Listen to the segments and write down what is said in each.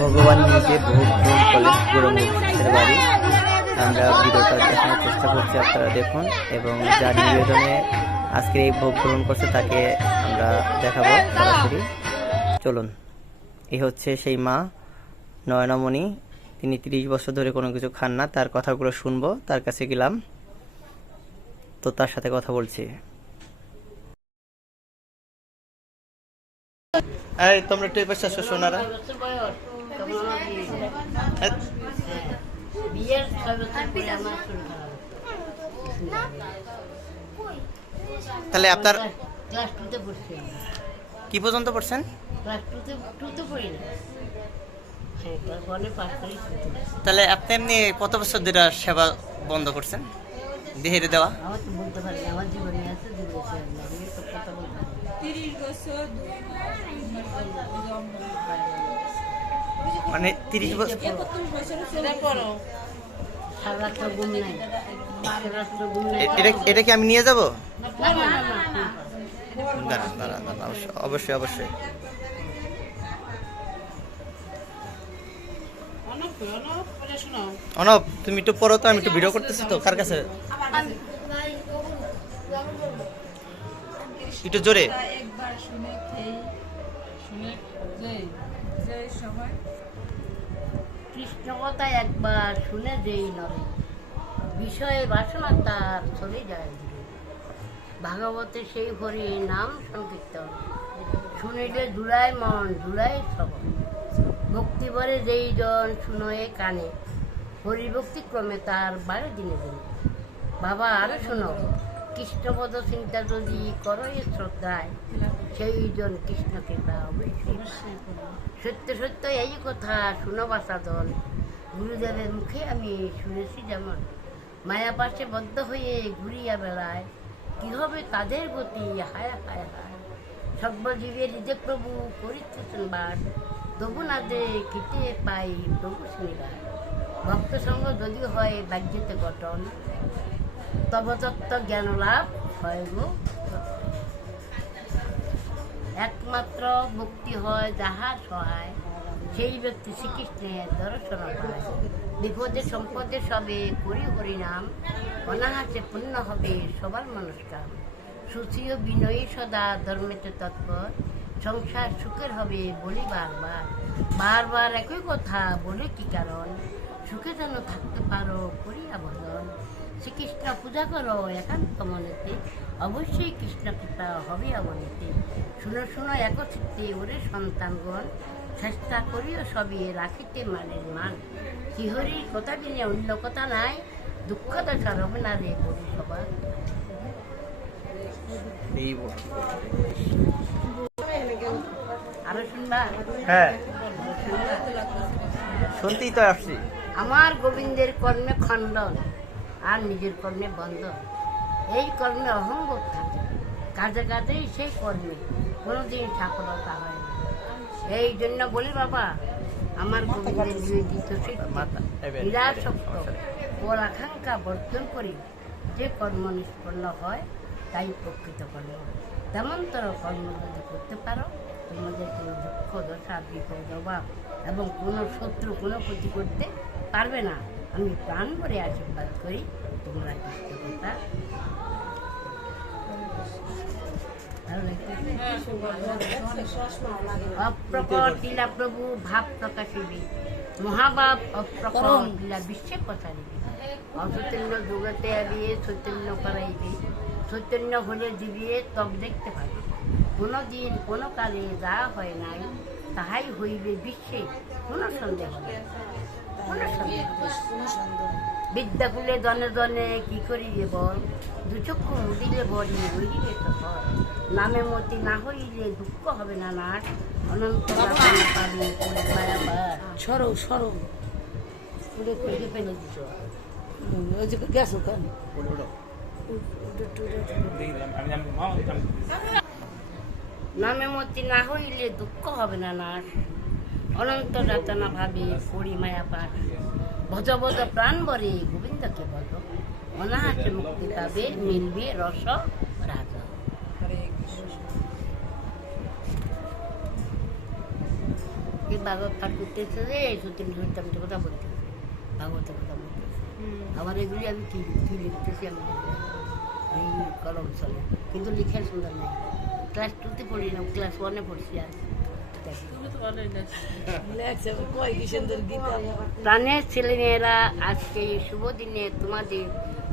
ভগবান নিজে ভোগ ভোগ কলেজ পুরমুখের বাড়ি। আমরা ভিডিওটা দেখানোর চেষ্টা করছি আপনারা দেখুন এবং যার নিবেদনে আজকে এই ভোগ গ্রহণ করছে তাকে আমরা দেখাবো সরাসরি। চলুন এই হচ্ছে সেই মা নয়নমণি। তিনি তিরিশ বছর ধরে কোনো কিছু খান না, তার কথাগুলো শুনব, তার কাছে গেলাম। তো তার সাথে কথা বলছি। এই, তোমরা একটু এবার শেষ তাহলে আপনার কি পর্যন্ত পড়ছেন। তাহলে আপনি এমনি কত বছর ধরে সেবা বন্ধ করছেন? দেহেরে দেওয়া? মানে তিরিশ বছর এটা কি আমি নিয়ে যাব? অবশ্যই অবশ্যই। অনব, তুমি একটু পড়ো তো, আমি একটু ভিডিও করতেছি তো, কার কাছে? একটু জোরে। কৃষ্ণ কথা একবার শুনে যেই নরে বিষয়ে বাসনা তার চলে যায় ভাগবতে সেই হরি নাম সংকীর্তন শুনিলে জুড়ায় মন জুড়ায় শ্রবণ। ভক্তি ভরে যেই জন শুনয়ে কানে হরিভক্তি ক্রমে তার বারে দিনে দিনে। বাবা আরও শোনো কৃষ্ণপদ চিন্তা যদি করো শ্রদ্ধায় সেই জন কৃষ্ণ কৃপা অবশ্যই সত্য সত্য এই কথা শুনো বাসাদল গুরুদেবের মুখে আমি শুনেছি যেমন, মায়া পাশে বদ্ধ হয়ে ঘুরিয়া বেড়ায়, কি হবে তাদের গতি হায় হায় হায়। সর্বজীবের হৃদয় প্রভু করিতেছেন বাস তবু না দে কিতে পাই প্রভু শ্রীরায় ভক্ত সঙ্গ যদি হয় বাহ্যতে গঠন, তব তত্ত্ব জ্ঞান লাভ হয় গো। একমাত্র মুক্তি হয় যাহার সহায়। সেই ব্যক্তি শ্রীকৃষ্ণের দর্শন পায়। বিপদে সম্পদে সবে করি হরিনাম, অনাহাসে পূর্ণ হবে সবার মনস্কাম। সুশীয় বিনয়ী সদা ধর্মেতে তৎপর, সংসার সুখের হবে বলি বারবার। বারবার একই কথা বলে কি কারণ? সুখে যেন থাকতে পারো করিয়া ভজন শ্রীকৃষ্ণ পূজা করো একান্ত মনেতে। অবশ্যই কৃষ্ণ কৃপা হবে অবনীতে। শুনো শুনো একচিত্তে ওরে সন্তানগণ চেষ্টা করিও সবই রাখিতে মানের মান। শিহরির কথা বিনে অন্য কথা নাই দুঃখ দশা রবে না রে বলি। সবার আরও শুনবা? হ্যাঁ। শুনতেই তো আসছি। আমার গোবিন্দের কর্মে খণ্ডন আর নিজের কর্মে বন্ধন। এই কর্মে অহংবোধ থাকে। কাজে কাজেই সেই কর্মে। কোনোদিন সফলতা হয় না। এই জন্য বলি বাবা আমার গোবিন্দের নিবেদিত। ওর আকাঙ্ক্ষা বর্জন করি যে কর্ম নিষ্পন্ন হয় তাই প্রকৃত কর্ম। তেমনতর কর্ম যদি করতে পারো তোমাদের কোনো দুঃখ দশা বিপদ অভাব এবং কোনো শত্রু কোনো ক্ষতি করতে পারবে না। আমি প্রাণ ভরে আশীর্বাদ করি। তোমরা কৃষ্ণকতা? অপ্রকট লীলা প্রভু ভাব প্রকাশিবি। মহাভাব অপ্রকট লীলা বিশ্বে প্রচারিবি অচৈতন্য জগতে আবিয়ে চৈতন্য করাইবি। চৈতন্য হলে দিবিয়ে তব দেখতে পাবি। কোনো দিন কোনো কালে যা হয় নাই তাহাই হইবে বিশ্বে। কোনো সন্দেহ কোনো সন্দেহ বিদ্যা কুলে দনে দনে কি করিবে বল? দুচক্ষু মুদিলে বলি হইবে সফল নামে মতি না হইলে দুঃখ হবে না নাট অনন্ত রাতন সরো সরো। পুরো খুঁজে ফেলে দিত ওই যে গেছো কেন নামে মতি না হইলে দুঃখ হবে না নাট অনন্ত যাতনা ভাবি পড়ি মায়া পাঠ ভজ ভজ প্রাণ বরে গোবিন্দকে ভজ অনাহাসে মুক্তি পাবে মিলবে রস রাজা। ভাগবত পাঠ করতেছে যে সত্যি সত্যি কথা বলতে ভাগবতের কথা বলতেছে আবার এগুলি আমি কি কি লিখতেছি আমি এই কলম চলে। কিন্তু লিখে সুন্দর নেই। ক্লাস টুতে পড়ি না ক্লাস ওয়ানে পড়ছি আর। প্রাণের ছেলেমেয়েরা আজকে এই শুভ দিনে তোমাদের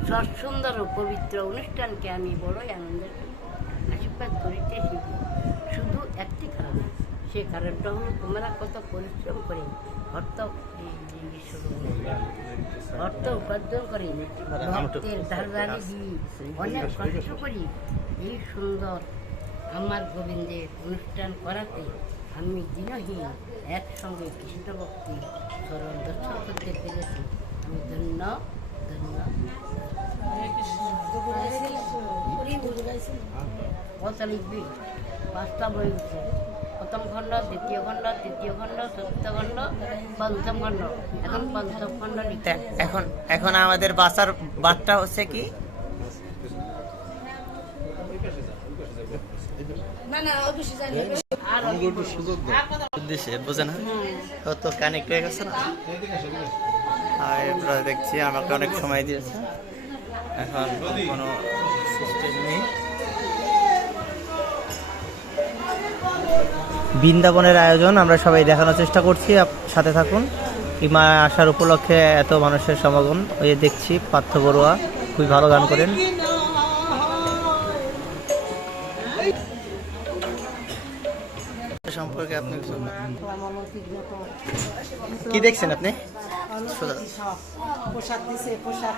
সৎসুন্দর ও পবিত্র অনুষ্ঠানকে আমি বড়ই আনন্দের আশীর্বাদ করিতেছি শুধু একটি কারণে, সে কারণটা হলো তোমরা কত পরিশ্রম করে অর্থ অর্থ উপার্জন করে অনেক কষ্ট করি এই সুন্দর আমার গোবিন্দের অনুষ্ঠান করাতে আমি দিনহীন একসঙ্গে কৃষ্ণ ভক্তি স্মরণ দর্শন করতে পেরেছি। আমি ধন্য ধন্য কত লিখবি পাঁচটা বই উঠছে। প্রথম খণ্ড, দ্বিতীয় খণ্ড, তৃতীয় খণ্ড, চতুর্থ খণ্ড, পঞ্চম খণ্ড। এখন পঞ্চম খণ্ড এখন এখন আমাদের বাসার বার্তা হচ্ছে কি? না না ও বেশি জানি আর উদ্দেশ্যে বোঝে না? তো কানেক্ট হয়ে গেছে না? আর এরপরে দেখছি আমাকে অনেক সময় দিয়েছে। এখন কোনো সিস্টেম নেই। বৃন্দাবনের আয়োজন আমরা সবাই দেখানোর চেষ্টা করছি। সাথে থাকুন। ইমা আসার উপলক্ষে এত মানুষের সমাগম। ওই দেখছি পার্থ বড়ুয়া খুবই ভালো গান করেন। সম্পর্কে আপনি কিছু কি দেখছেন আপনি। প্রসাদ দিছে প্রসাদ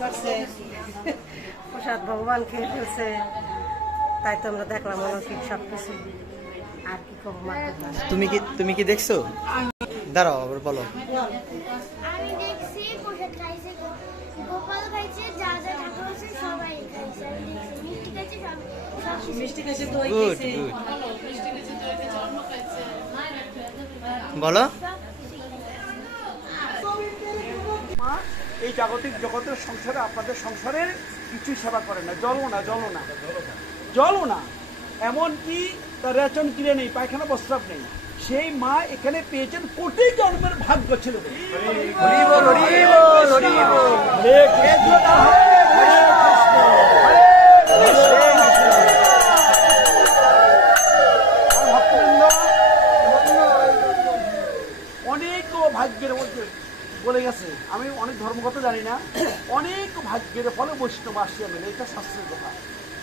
করছে। প্রসাদ ভগবান খেয়ে ফেলছে। তাই তো আমরা দেখলাম অলৌকিক সব কিছু আর কি করব তুমি কি তুমি কি দেখছ? দাঁড়াও আবার বলো। আমি দেখছি প্রসাদ খাইছে গোপাল খাইছে যা যা বলো। এই জাগতিক জগতের সংসারে আপনাদের সংসারের কিছুই সেবা করে না জলও না জলও না। জলও না। এমনকি তার রেচন কিনে নেই পায়খানা প্রস্রাব নেই। সেই মা এখানে পেয়েছেন কোটি জন্মের ভাগ্য ছিল অনেক ভাগ্যের মধ্যে বলে গেছে। আমি অনেক ধর্মগত জানি না। অনেক ভাগ্যের ফলে বৈষ্ণব আসিয়া মেলে এটা শাস্ত্রের কথা।